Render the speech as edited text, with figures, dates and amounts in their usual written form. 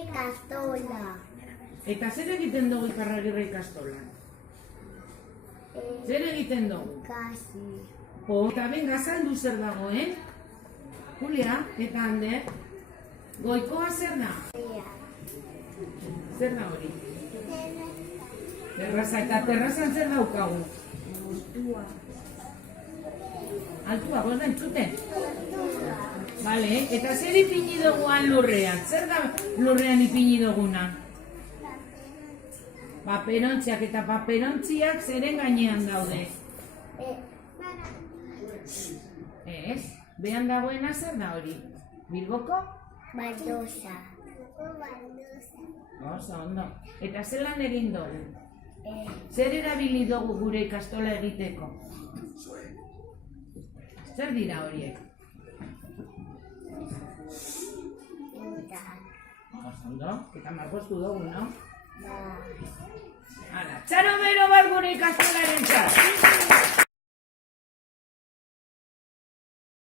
Ikastola. Eta zer egiten dugu Iparragirre ikastolan? Zer egiten dugu? Kasi. Eta benga, azaldu zer dago, Julia, eta Ander? Goikoa zer da? Zer da hori? Terraza, eta terrazan zer daukagu? Altua, goz da entzuten? Bale, eta zer ipini duguan lurrean? Zer da lurrean ipini duguna? Paperontziak eta paperontziak zeren gainean daude? Ez? Behan dagoena zer da hori? Bilboko? Baldosa. Oso, ondo. Eta zelan egin dugu? Zer erabili dugu gure ikastola egiteko? Zer dira horiek? Oso, ondo. Eta margostu dugu, no? Hala, txaro bero bat gure ikastolaren txar!